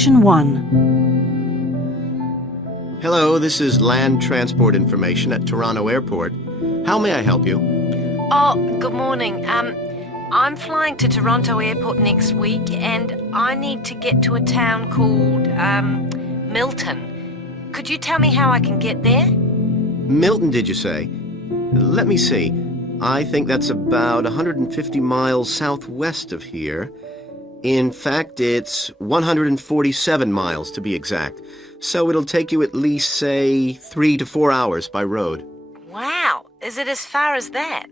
Section 1. Hello, this is land transport information at Toronto Airport. How may I help you? Oh, good morning. I'm flying to Toronto Airport next week and I need to get to a town called, Milton. Could you tell me how I can get there? Milton, did you say? Let me see. I think that's about 150 miles southwest of here. In fact, it's 147 miles to be exact. So it'll take you at least, say, 3 to 4 hours by road. Wow, is it as far as that?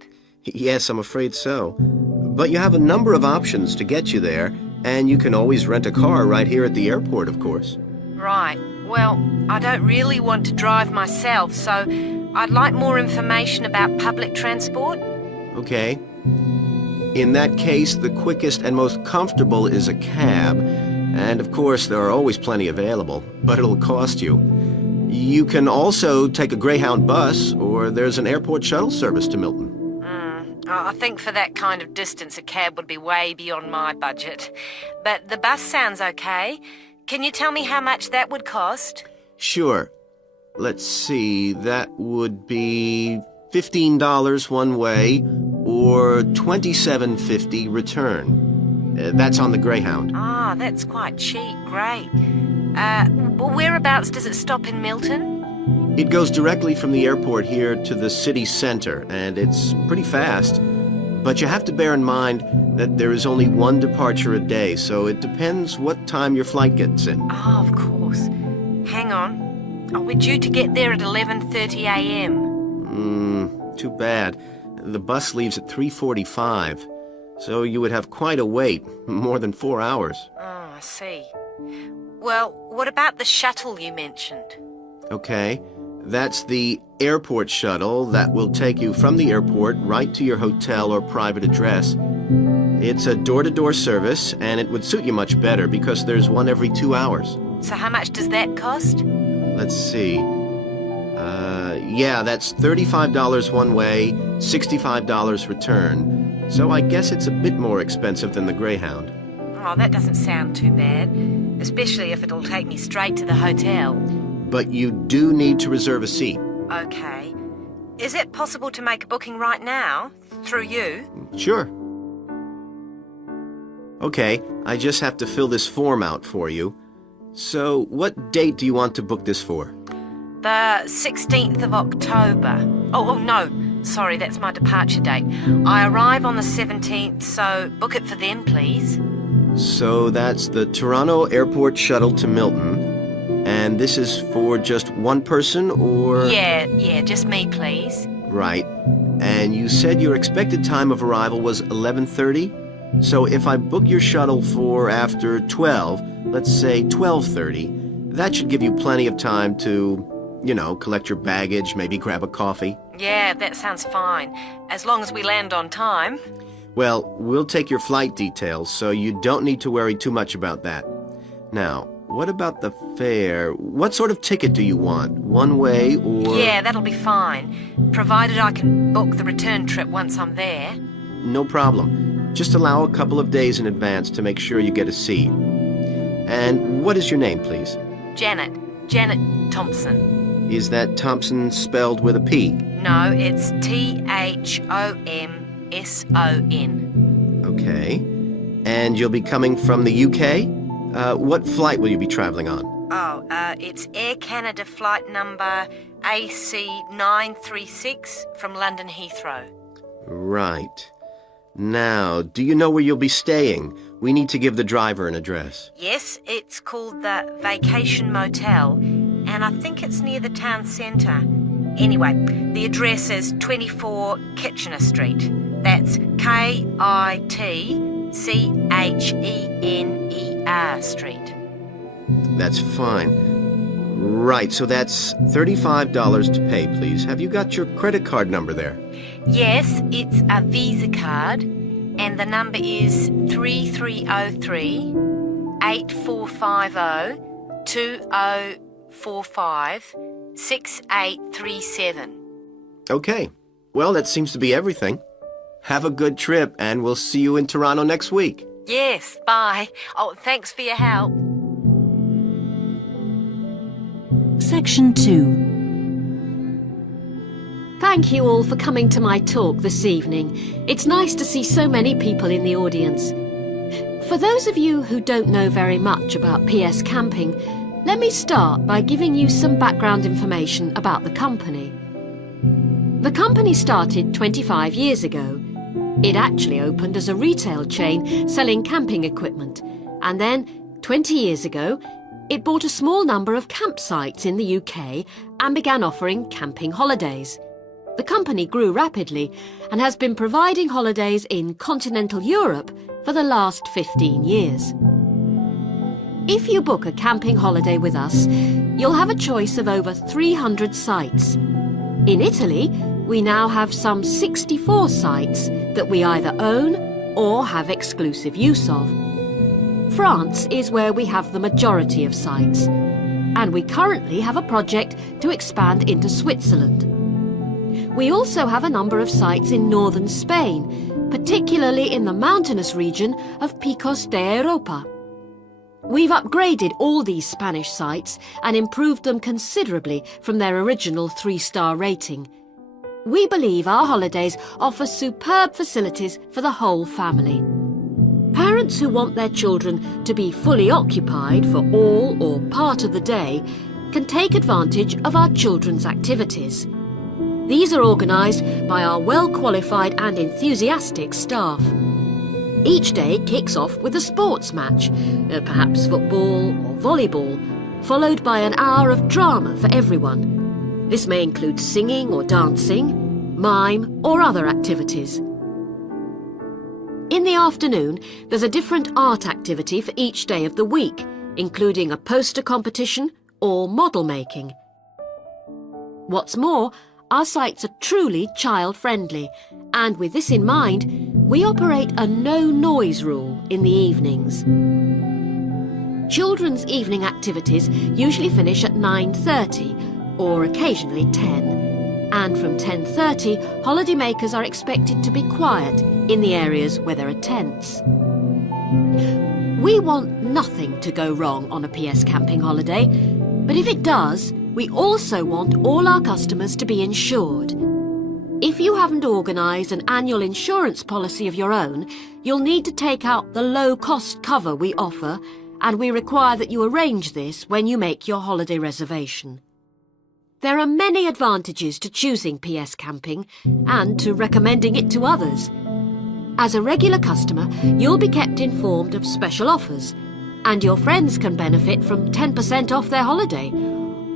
Yes, I'm afraid so. But you have a number of options to get you there, and you can always rent a car right here at the airport, of course. Right, well, I don't really want to drive myself, so I'd like more information about public transport. Okay. In that case, the quickest and most comfortable is a cab. And of course, there are always plenty available, but it'll cost you. You can also take a Greyhound bus, or there's an airport shuttle service to Milton. I think for that kind of distance, a cab would be way beyond my budget. But the bus sounds okay. Can you tell me how much that would cost? Sure. Let's see, that would be $15 one way, or $27.50 return. That's on the Greyhound. Ah, that's quite cheap. Great. Well, whereabouts does it stop in Milton? It goes directly from the airport here to the city center, and it's pretty fast. But you have to bear in mind that there is only one departure a day, so it depends what time your flight gets in. Oh, of course. Hang on. Oh, we're due to get there at 11:30 a.m. Too bad. The bus leaves at 3:45. So you would have quite a wait, more than 4 hours. Oh, I see. Well, what about the shuttle you mentioned? Okay, that's the airport shuttle that will take you from the airport right to your hotel or private address. It's a door-to-door service, and it would suit you much better because there's one every 2 hours. So how much does that cost? Let's see. Yeah, that's $35 one way, $65 return. So I guess it's a bit more expensive than the Greyhound. Oh, that doesn't sound too bad, especially if it'll take me straight to the hotel. But you do need to reserve a seat. Okay. Is it possible to make a booking right now, through you? Sure. Okay, I just have to fill this form out for you. So, what date do you want to book this for? The 16th of October. Oh, no. Sorry, that's my departure date. I arrive on the 17th, so book it for then, please. So that's the Toronto Airport shuttle to Milton. And this is for just one person, or...? Yeah, just me, please. Right. And you said your expected time of arrival was 11:30? So if I book your shuttle for after 12, let's say 12:30, that should give you plenty of time to, collect your baggage, maybe grab a coffee. Yeah, that sounds fine, as long as we land on time. Well, we'll take your flight details, so you don't need to worry too much about that. Now, what about the fare? What sort of ticket do you want? One way or... Yeah, that'll be fine, provided I can book the return trip once I'm there. No problem. Just allow a couple of days in advance to make sure you get a seat. And what is your name, please? Janet Thompson. Is that Thompson spelled with a P? No, it's Thomson. Okay. And you'll be coming from the UK? What flight will you be traveling on? Oh, it's Air Canada flight number AC936 from London Heathrow. Right. Now, do you know where you'll be staying? We need to give the driver an address. Yes, it's called the Vacation Motel, and I think it's near the town centre. Anyway, the address is 24 Kitchener Street. That's Kitchener Street. That's fine. Right, so that's $35 to pay, please. Have you got your credit card number there? Yes, it's a Visa card, and the number is 3303 8450 2045 6837. Okay. Well, that seems to be everything. Have a good trip, and we'll see you in Toronto next week. Yes, bye. Oh, thanks for your help. Section 2. Thank you all for coming to my talk this evening. It's nice to see so many people in the audience. For those of you who don't know very much about PS Camping, let me start by giving you some background information about the company. The company started 25 years ago. It actually opened as a retail chain selling camping equipment, and then, 20 years ago, it bought a small number of campsites in the UK and began offering camping holidays. The company grew rapidly and has been providing holidays in continental Europe for the last 15 years. If you book a camping holiday with us, you'll have a choice of over 300 sites. In Italy, we now have some 64 sites that we either own or have exclusive use of. France is where we have the majority of sites, and we currently have a project to expand into Switzerland. We also have a number of sites in northern Spain, particularly in the mountainous region of Picos de Europa. We've upgraded all these Spanish sites and improved them considerably from their original 3-star rating. We believe our holidays offer superb facilities for the whole family. Parents who want their children to be fully occupied for all or part of the day can take advantage of our children's activities. These are organised by our well-qualified and enthusiastic staff. Each day kicks off with a sports match, perhaps football or volleyball, followed by an hour of drama for everyone. This may include singing or dancing, mime or other activities. In the afternoon, there's a different art activity for each day of the week, including a poster competition or model making. What's more, our sites are truly child-friendly, and with this in mind, we operate a no-noise rule in the evenings. Children's evening activities usually finish at 9:30, or occasionally 10. And from 10:30, holidaymakers are expected to be quiet in the areas where there are tents. We want nothing to go wrong on a PS camping holiday, but if it does, we also want all our customers to be insured. If you haven't organised an annual insurance policy of your own, you'll need to take out the low-cost cover we offer, and we require that you arrange this when you make your holiday reservation. There are many advantages to choosing PS Camping and to recommending it to others. As a regular customer, you'll be kept informed of special offers, and your friends can benefit from 10% off their holiday,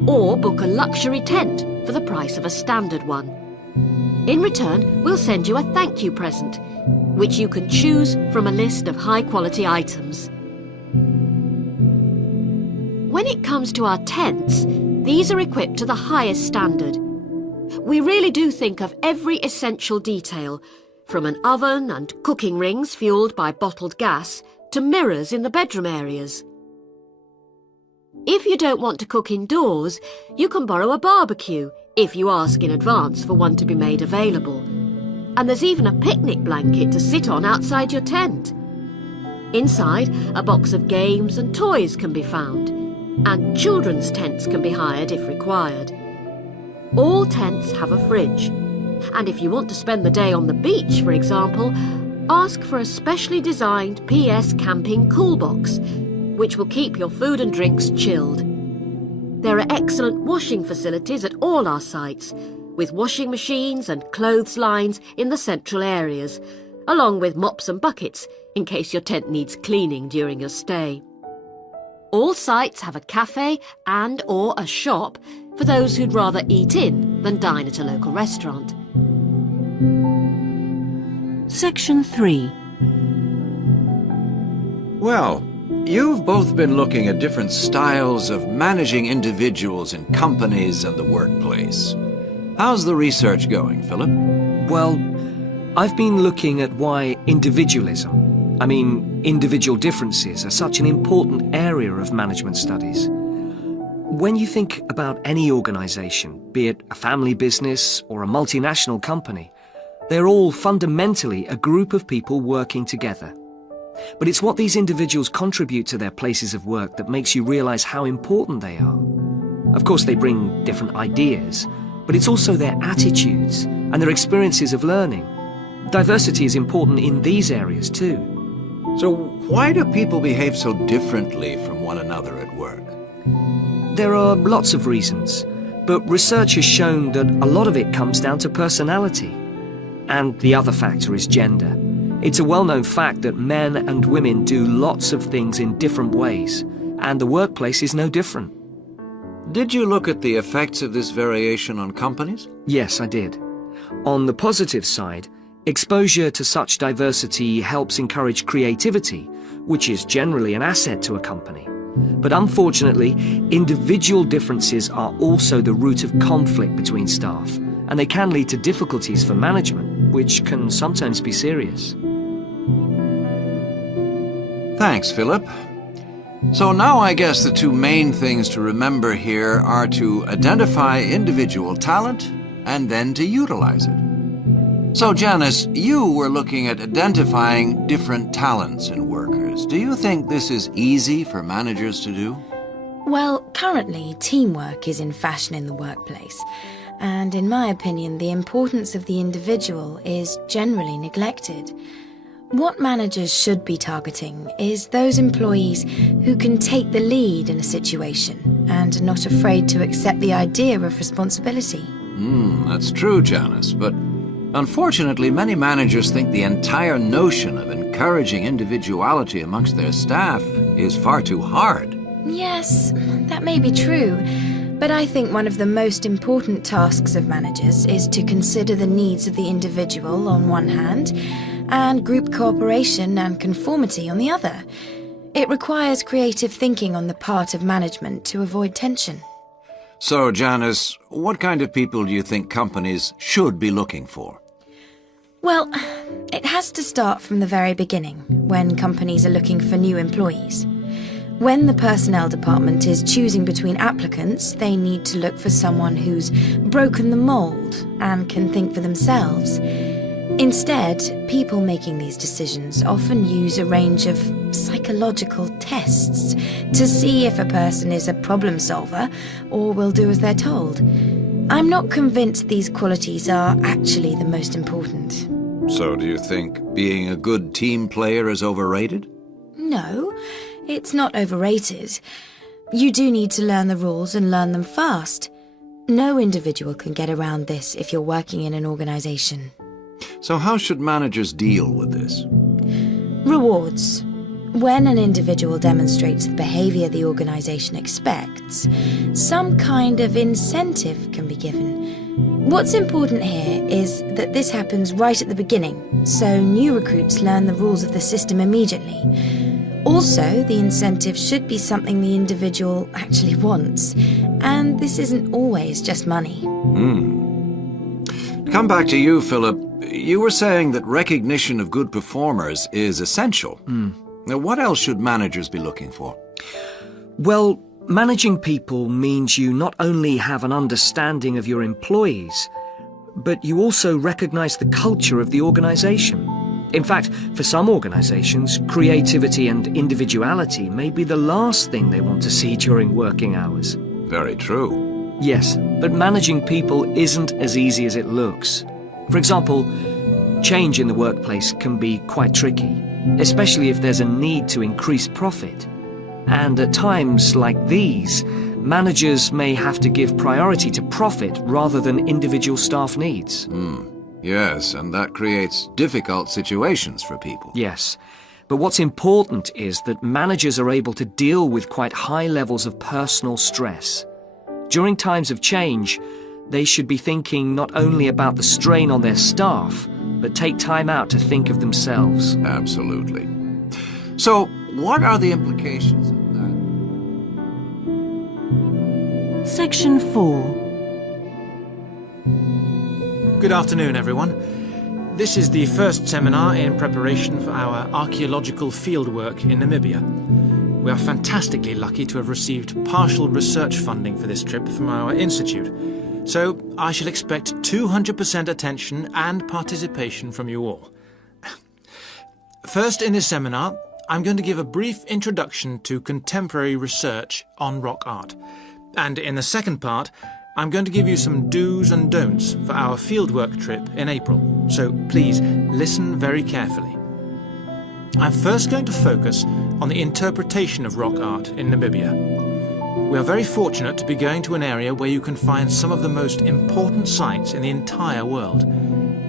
or book a luxury tent for the price of a standard one. In return, we'll send you a thank you present, which you can choose from a list of high-quality items. When it comes to our tents, these are equipped to the highest standard. We really do think of every essential detail, from an oven and cooking rings fuelled by bottled gas to mirrors in the bedroom areas. If you don't want to cook indoors, you can borrow a barbecue if you ask in advance for one to be made available. And there's even a picnic blanket to sit on outside your tent. Inside, a box of games and toys can be found, and children's tents can be hired if required. All tents have a fridge, and if you want to spend the day on the beach, for example, ask for a specially designed PS Camping cool box, which will keep your food and drinks chilled. There are excellent washing facilities at all our sites, with washing machines and clothes lines in the central areas, along with mops and buckets in case your tent needs cleaning during your stay. All sites have a cafe and or a shop for those who'd rather eat in than dine at a local restaurant. Section 3. Well, you've both been looking at different styles of managing individuals in companies and the workplace. How's the research going, Philip? Well, I've been looking at why individual differences are such an important area of management studies. When you think about any organisation, be it a family business or a multinational company, they're all fundamentally a group of people working together. But it's what these individuals contribute to their places of work that makes you realise how important they are. Of course, they bring different ideas, but it's also their attitudes and their experiences of learning. Diversity is important in these areas too. So why do people behave so differently from one another at work? There are lots of reasons, but research has shown that a lot of it comes down to personality. And the other factor is gender. It's a well-known fact that men and women do lots of things in different ways, and the workplace is no different. Did you look at the effects of this variation on companies? Yes, I did. On the positive side, exposure to such diversity helps encourage creativity, which is generally an asset to a company. But unfortunately, individual differences are also the root of conflict between staff, and they can lead to difficulties for management, which can sometimes be serious. Thanks, Philip. So now I guess the two main things to remember here are to identify individual talent and then to utilize it. So Janice, you were looking at identifying different talents in workers. Do you think this is easy for managers to do? Well, currently, teamwork is in fashion in the workplace. And in my opinion, the importance of the individual is generally neglected. What managers should be targeting is those employees who can take the lead in a situation and are not afraid to accept the idea of responsibility. That's true, Janice, but unfortunately many managers think the entire notion of encouraging individuality amongst their staff is far too hard. Yes, that may be true, but I think one of the most important tasks of managers is to consider the needs of the individual on one hand, and group cooperation and conformity on the other. It requires creative thinking on the part of management to avoid tension. So, Janice, what kind of people do you think companies should be looking for? Well, it has to start from the very beginning, when companies are looking for new employees. When the personnel department is choosing between applicants, they need to look for someone who's broken the mold and can think for themselves. Instead, people making these decisions often use a range of psychological tests to see if a person is a problem solver or will do as they're told. I'm not convinced these qualities are actually the most important. So do you think being a good team player is overrated? No, it's not overrated. You do need to learn the rules and learn them fast. No individual can get around this if you're working in an organization. So how should managers deal with this? Rewards. When an individual demonstrates the behavior the organization expects, some kind of incentive can be given. What's important here is that this happens right at the beginning, so new recruits learn the rules of the system immediately. Also, the incentive should be something the individual actually wants, and this isn't always just money. Come back to you, Philip. You were saying that recognition of good performers is essential. Now, what else should managers be looking for? Well, managing people means you not only have an understanding of your employees, but you also recognize the culture of the organization. In fact, for some organizations, creativity and individuality may be the last thing they want to see during working hours. Very true. Yes, but managing people isn't as easy as it looks. For example, change in the workplace can be quite tricky, especially if there's a need to increase profit. And at times like these, managers may have to give priority to profit rather than individual staff needs. Yes, and that creates difficult situations for people. Yes, but what's important is that managers are able to deal with quite high levels of personal stress. During times of change, they should be thinking not only about the strain on their staff, but take time out to think of themselves. Absolutely. So, what are the implications of that? Section 4. Good afternoon, everyone. This is the first seminar in preparation for our archaeological fieldwork in Namibia. We are fantastically lucky to have received partial research funding for this trip from our institute, so I shall expect 200% attention and participation from you all. First in this seminar, I'm going to give a brief introduction to contemporary research on rock art. And in the second part, I'm going to give you some do's and don'ts for our fieldwork trip in April, so please listen very carefully. I'm first going to focus on the interpretation of rock art in Namibia. We are very fortunate to be going to an area where you can find some of the most important sites in the entire world.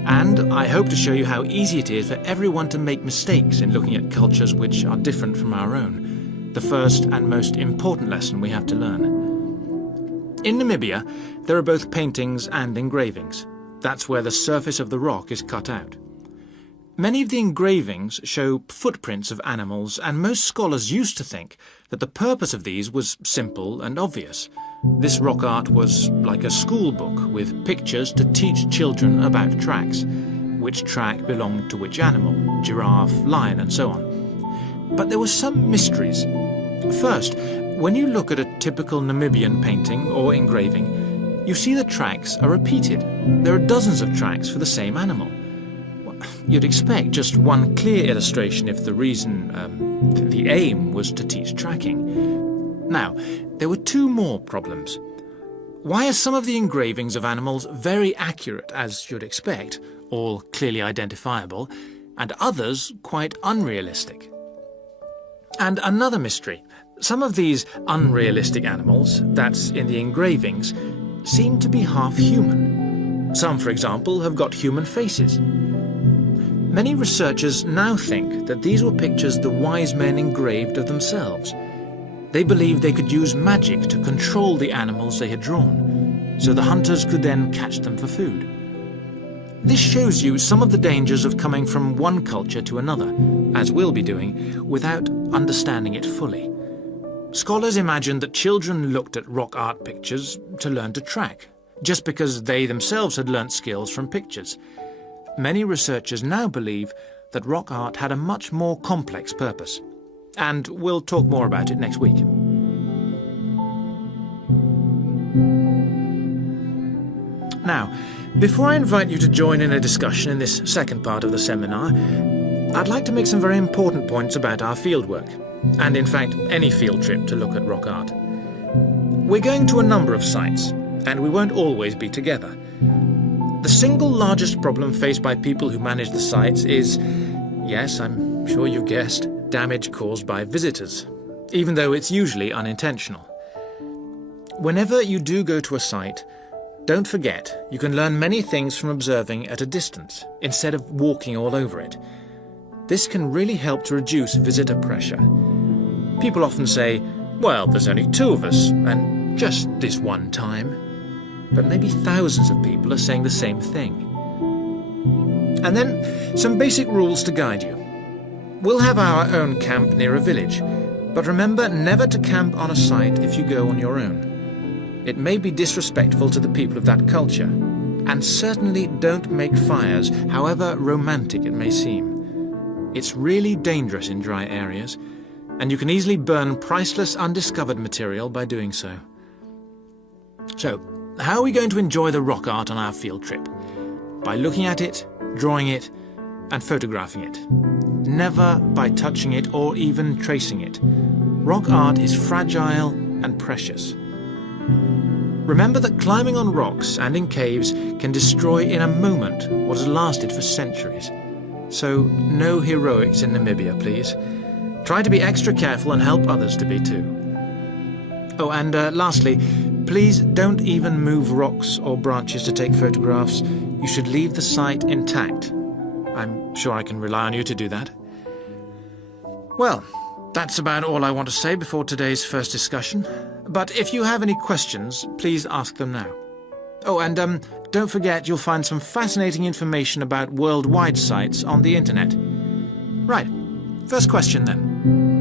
And I hope to show you how easy it is for everyone to make mistakes in looking at cultures which are different from our own, the first and most important lesson we have to learn. In Namibia, there are both paintings and engravings. That's where the surface of the rock is cut out. Many of the engravings show footprints of animals, and most scholars used to think that the purpose of these was simple and obvious. This rock art was like a school book with pictures to teach children about tracks, which track belonged to which animal, giraffe, lion, and so on. But there were some mysteries. First, when you look at a typical Namibian painting or engraving, you see the tracks are repeated. There are dozens of tracks for the same animal. You'd expect just one clear illustration if the reason, the aim was to teach tracking. Now, there were two more problems. Why are some of the engravings of animals very accurate, as you'd expect, all clearly identifiable, and others quite unrealistic? And another mystery. Some of these unrealistic animals, that's in the engravings, seem to be half human. Some, for example, have got human faces. Many researchers now think that these were pictures the wise men engraved of themselves. They believed they could use magic to control the animals they had drawn, so the hunters could then catch them for food. This shows you some of the dangers of coming from one culture to another, as we'll be doing, without understanding it fully. Scholars imagined that children looked at rock art pictures to learn to track, just because they themselves had learnt skills from pictures. Many researchers now believe that rock art had a much more complex purpose, and we'll talk more about it next week. Now, before I invite you to join in a discussion in this second part of the seminar, I'd like to make some very important points about our fieldwork, and in fact any field trip to look at rock art. We're going to a number of sites, and we won't always be together. The single largest problem faced by people who manage the sites is, yes, I'm sure you've guessed, damage caused by visitors, even though it's usually unintentional. Whenever you do go to a site, don't forget you can learn many things from observing at a distance, instead of walking all over it. This can really help to reduce visitor pressure. People often say, well, there's only two of us, and just this one time. But maybe thousands of people are saying the same thing. And then, some basic rules to guide you. We'll have our own camp near a village, but remember never to camp on a site if you go on your own. It may be disrespectful to the people of that culture, and certainly don't make fires, however romantic it may seem. It's really dangerous in dry areas, and you can easily burn priceless undiscovered material by doing so. So, how are we going to enjoy the rock art on our field trip? By looking at it, drawing it, and photographing it. Never by touching it or even tracing it. Rock art is fragile and precious. Remember that climbing on rocks and in caves can destroy in a moment what has lasted for centuries. So, no heroics in Namibia, please. Try to be extra careful and help others to be too. Oh, and lastly, please don't even move rocks or branches to take photographs. You should leave the site intact. I'm sure I can rely on you to do that. Well, that's about all I want to say before today's first discussion. But if you have any questions, please ask them now. Oh, and don't forget you'll find some fascinating information about worldwide sites on the internet. Right, first question then.